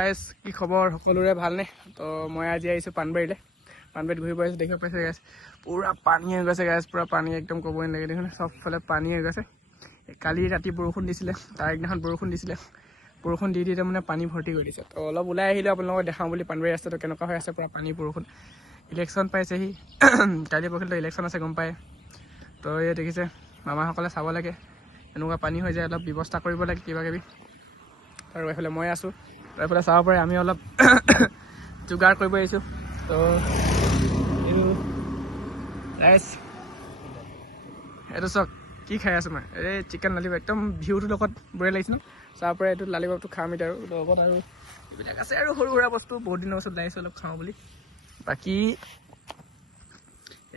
Guys কি খবৰ সকলোৰে ভালনে? তো মই আজি আহিছোঁ পাণবাৰীলৈ। পাণবাৰীত ঘূৰিব আহিছোঁ। দেখিব পাইছে গাইজ পুৰা পানী হৈ গৈছে গাইজ, পুৰা পানী একদম ক'বই নালাগে। দেখোন চবফালে পানী হৈ গৈছে। কালি ৰাতি বৰষুণ দিছিলে, তাৰ একদিনাখন বৰষুণ দিছিলে, বৰষুণ দি মানে পানী ভৰ্তি কৰি দিছে। তো অলপ ওলাই আহিলোঁ আপোনালোকক দেখাওঁ বুলি। পাণবাৰী ৰাস্তাটো কেনেকুৱা হৈ আছে, পুৰা পানী বৰষুণ। ইলেকশ্যন পাইছেহি, কালি পৰহিলৈ ইলেকশ্যন আছে গম পায়। তো এই দেখিছে মামাসকলে চাব লাগে, এনেকুৱা পানী হৈ যায়, অলপ ব্যৱস্থা কৰিব লাগে কিবা কিবি। আৰু এইফালে মই আছোঁ, এইফালে চাব পাৰে আমি অলপ যোগাৰ কৰিব আহিছোঁ। তো এইটো চাওক কি খাই আছোঁ মই, এই চিকেন লালিপপ, একদম ভিউটোৰ লগত বঢ়িয়া লাগিছে ন। চাব পাৰে এইটো লালিপপটো খাম এতিয়া, আৰু লগত আৰু এইবিলাক আছে আৰু সৰু সুৰা বস্তু। বহুত দিনৰ পাছত লাগিছোঁ অলপ খাওঁ বুলি। বাকী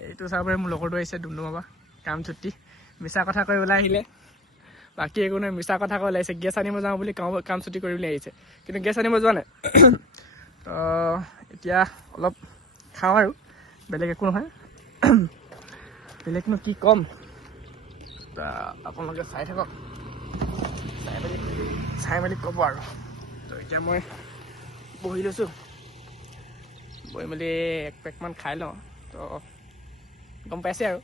এইটো চাব পাৰে মোৰ লগৰটো আহিছে ডুমডুমাৰ কাম ছুটি, মিছা কথা কৈ ওলাই আহিলে। বাকী একো নহয়, মিছা কথা কৈ ওলাইছে। গেছ আনিব যাওঁ বুলি কাম ছুটি কৰি বুলি আহিছে, কিন্তু গেছ আনিব যোৱা নাই। তো এতিয়া অলপ খাওঁ আৰু, বেলেগ একো নহয়। বেলেগনো কি ক'ম, আপোনালোকে চাই থাকক, চাই মেলি ক'ব আৰু। তো এতিয়া মই বহি লৈছোঁ, বহি মেলি এক পেকমান খাই লওঁ। তো গম পাইছে আৰু,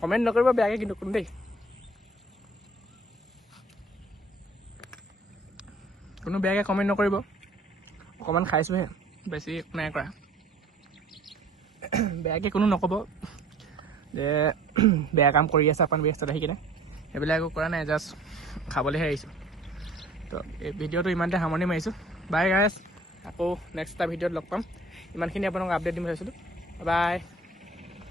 কমেণ্ট নকৰিব বেয়াকৈ কিন্তু কোনো দেই, কোনো বেয়াকৈ কমেণ্ট নকৰিব। অকণমান খাইছোঁহে, বেছি একো নাই কৰা। বেয়াকৈ কোনো নক'ব যে বেয়া কাম কৰি আছে আপুনি ব্যস্তত আহি কিনে, সেইবিলাক একো কৰা নাই, জাষ্ট খাবলৈহে আহিছোঁ। তো এই ভিডিঅ'টো ইমানতে সামৰণি মাৰিছোঁ। বাই গাইজ, আকৌ নেক্সট এটা ভিডিঅ'ত লগ পাম। ইমানখিনি আপোনালোকক আপডেট দিম বুলি ভাবিছিলোঁ। বাই।